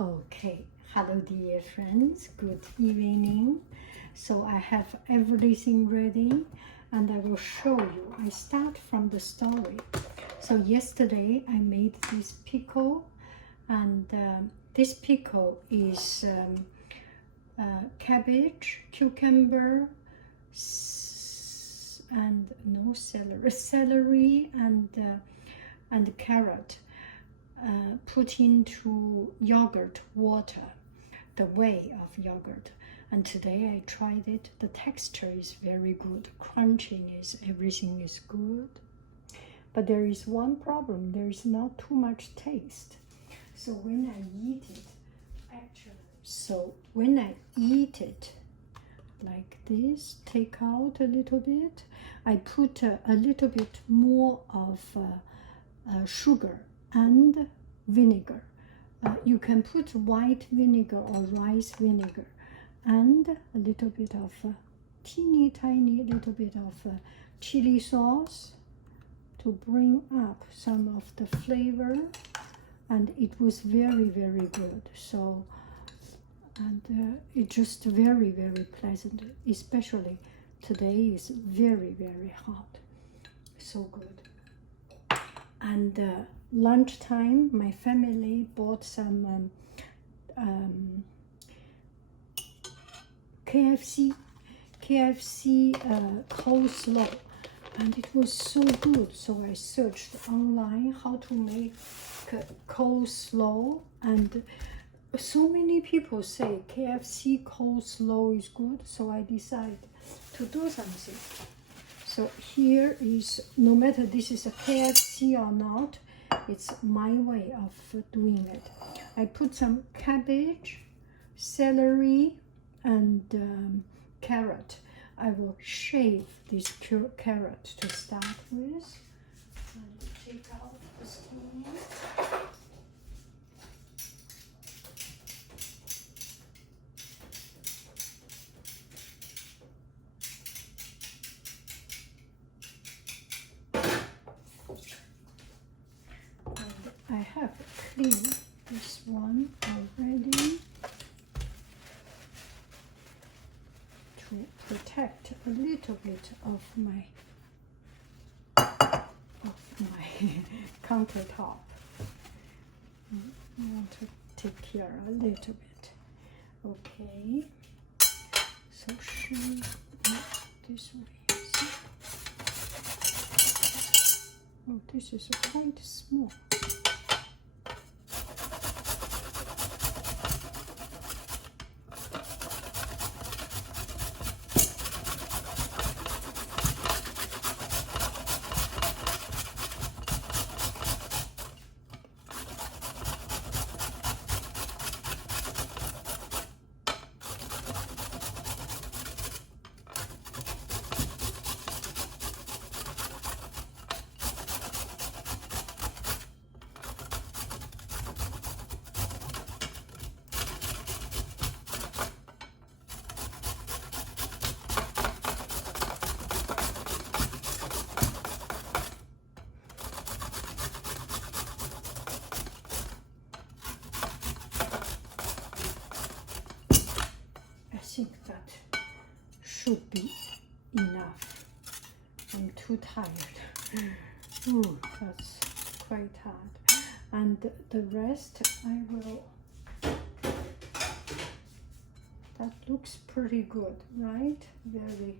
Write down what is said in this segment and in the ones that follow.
Okay, hello dear friends, good evening. So I have everything ready and I will show you. I start from the story. So yesterday I made this pickle, and this pickle is cabbage, cucumber, and no celery and carrot. Put into yogurt water, the whey of yogurt. And today I tried it. The texture is very good. Crunchiness, everything is good. But there is one problem. There is not too much taste. So when I eat it, like this, take out a little bit. I put a little bit more of sugar and vinegar. You can put white vinegar or rice vinegar, and a little bit of tiny little bit of chili sauce to bring up some of the flavor, and it was very good. So and it's just very pleasant, especially today is very hot. So good. And lunchtime, my family bought some KFC coleslaw, and it was so good. So I searched online how to make coleslaw, and so many people say KFC coleslaw is good, so I decided to do something. So here is, no matter this is a KFC or not, it's my way of doing it. I put some cabbage, celery, and carrot. I will shave this carrot to start with. And take out the skin. I have cleaned this one already to protect a little bit of my countertop. I want to take care a little bit. Okay, so shave this way. Oh, this is quite small. I think that should be enough. I'm too tired. Ooh, that's quite hard. And the rest I will. That looks pretty good, right? Very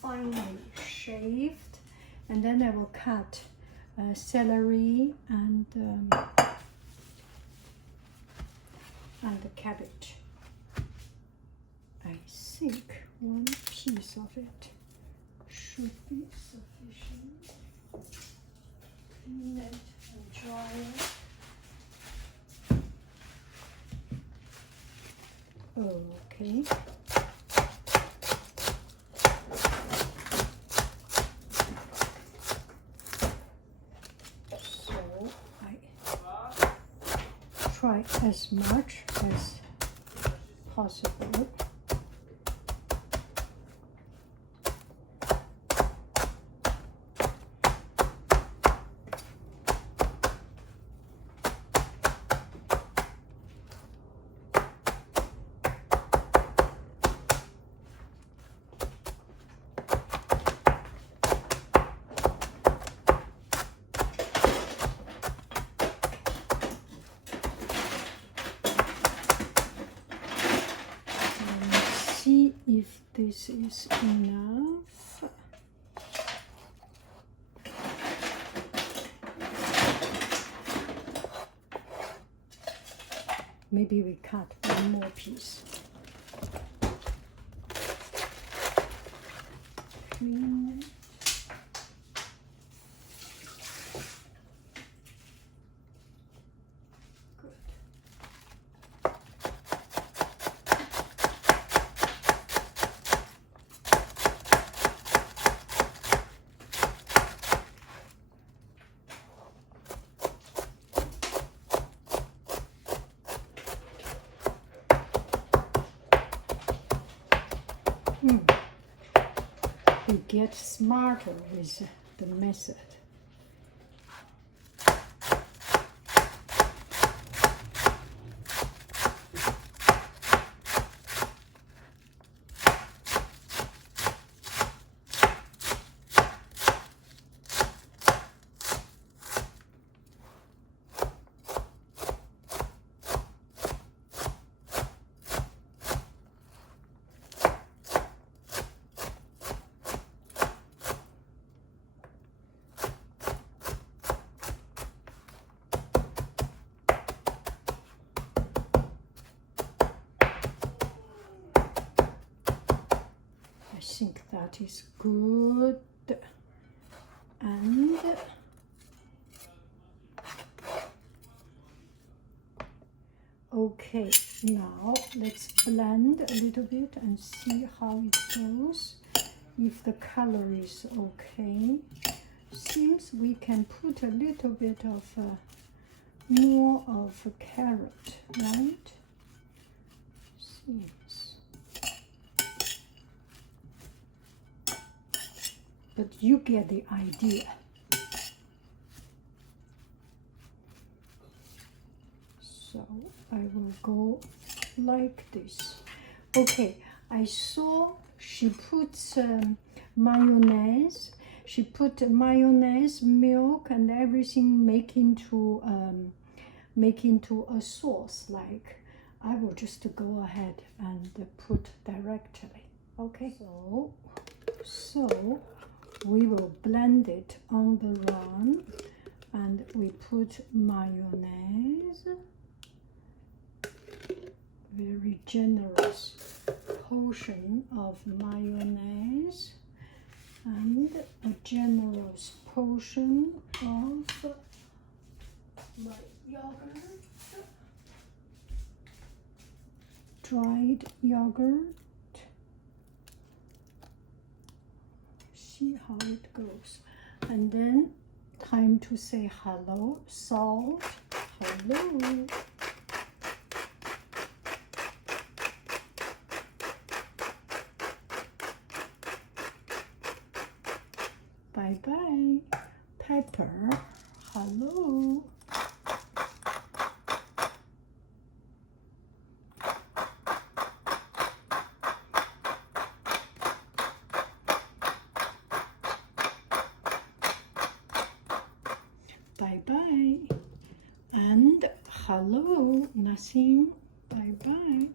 finely shaved. And then I will cut celery and the cabbage. I think one piece of it should be sufficient. Clean it and dry it. Okay. So I try as much as possible. this is enough. Maybe we cut one more piece. Clean it. We get smarter with the method. I think that is good. And okay, now let's blend a little bit and see how it goes. If the color is okay, seems we can put a little bit of more of a carrot, right? Seems. But you get the idea. So I will go like this. Okay, I saw she puts mayonnaise. She put mayonnaise, milk, and everything make into a sauce. Like I will just go ahead and put directly. Okay, so we will blend it on the run, and we put mayonnaise, very generous portion of mayonnaise, and a generous portion of my yogurt, dried yogurt. See how it goes. And then time to say hello, salt, hello. Bye bye. Pepper, hello. Bye bye. And hello, nothing. Bye bye.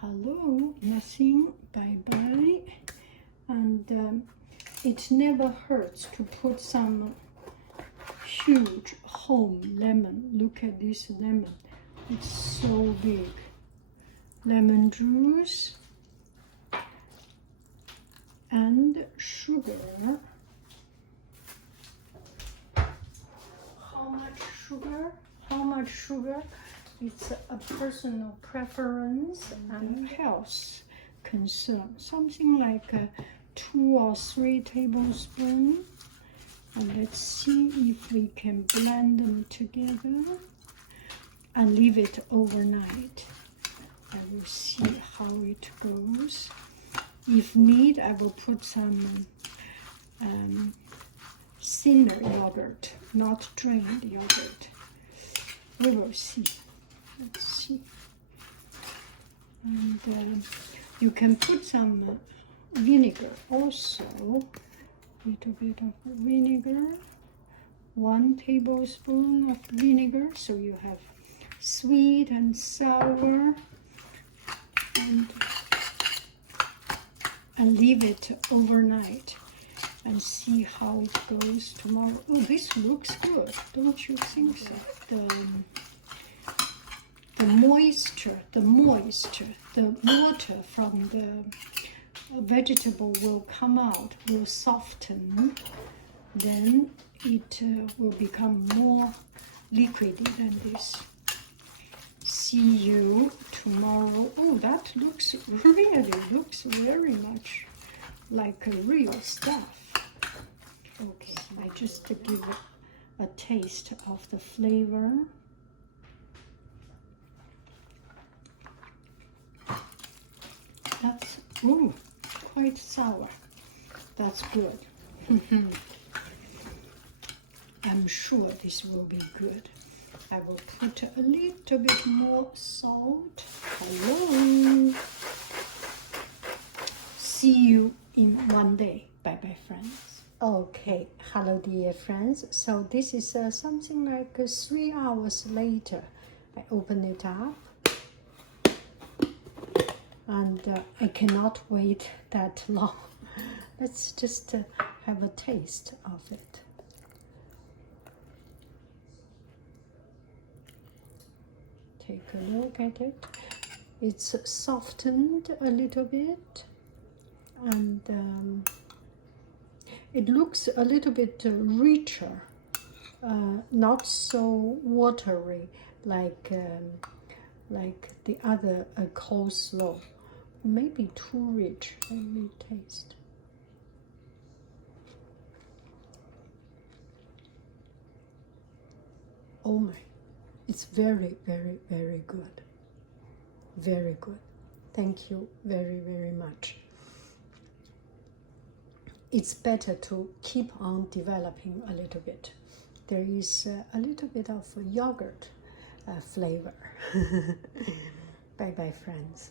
Hello, nothing. Bye bye. And it never hurts to put some huge home lemon. Look at this lemon. It's so big. Lemon juice and sugar. How much sugar? It's a personal preference and health concern. Something like 2 or 3 tablespoons. And let's see if we can blend them together and leave it overnight. I will see how it goes. If need, I will put some thinner yogurt, not drained yogurt. We will see. Let's see. And you can put some vinegar also. Little bit of vinegar. 1 tablespoon of vinegar, so you have sweet and sour. And and leave it overnight and see how it goes tomorrow. Oh, this looks good, don't you think so? The moisture, the water from the vegetable will come out, will soften, then it will become more liquidy than this. See you tomorrow. Oh, that really looks very much like real stuff. Okay, I just give it a taste of the flavor. That's quite sour. That's good. I'm sure this will be good. I will put a little bit more salt. Hello. See you in one day. Bye bye, friends. Okay, hello dear friends. So this is something like 3 hours later. I open it up. And I cannot wait that long. Let's just have a taste of it. Take a look at it. It's softened a little bit, and it looks a little bit richer, not so watery like the other coleslaw. Maybe too rich. Let me taste. Oh my, it's very, very, very good. Very good. Thank you very, very much. It's better to keep on developing a little bit. There is a little bit of yogurt flavor. Bye bye, friends.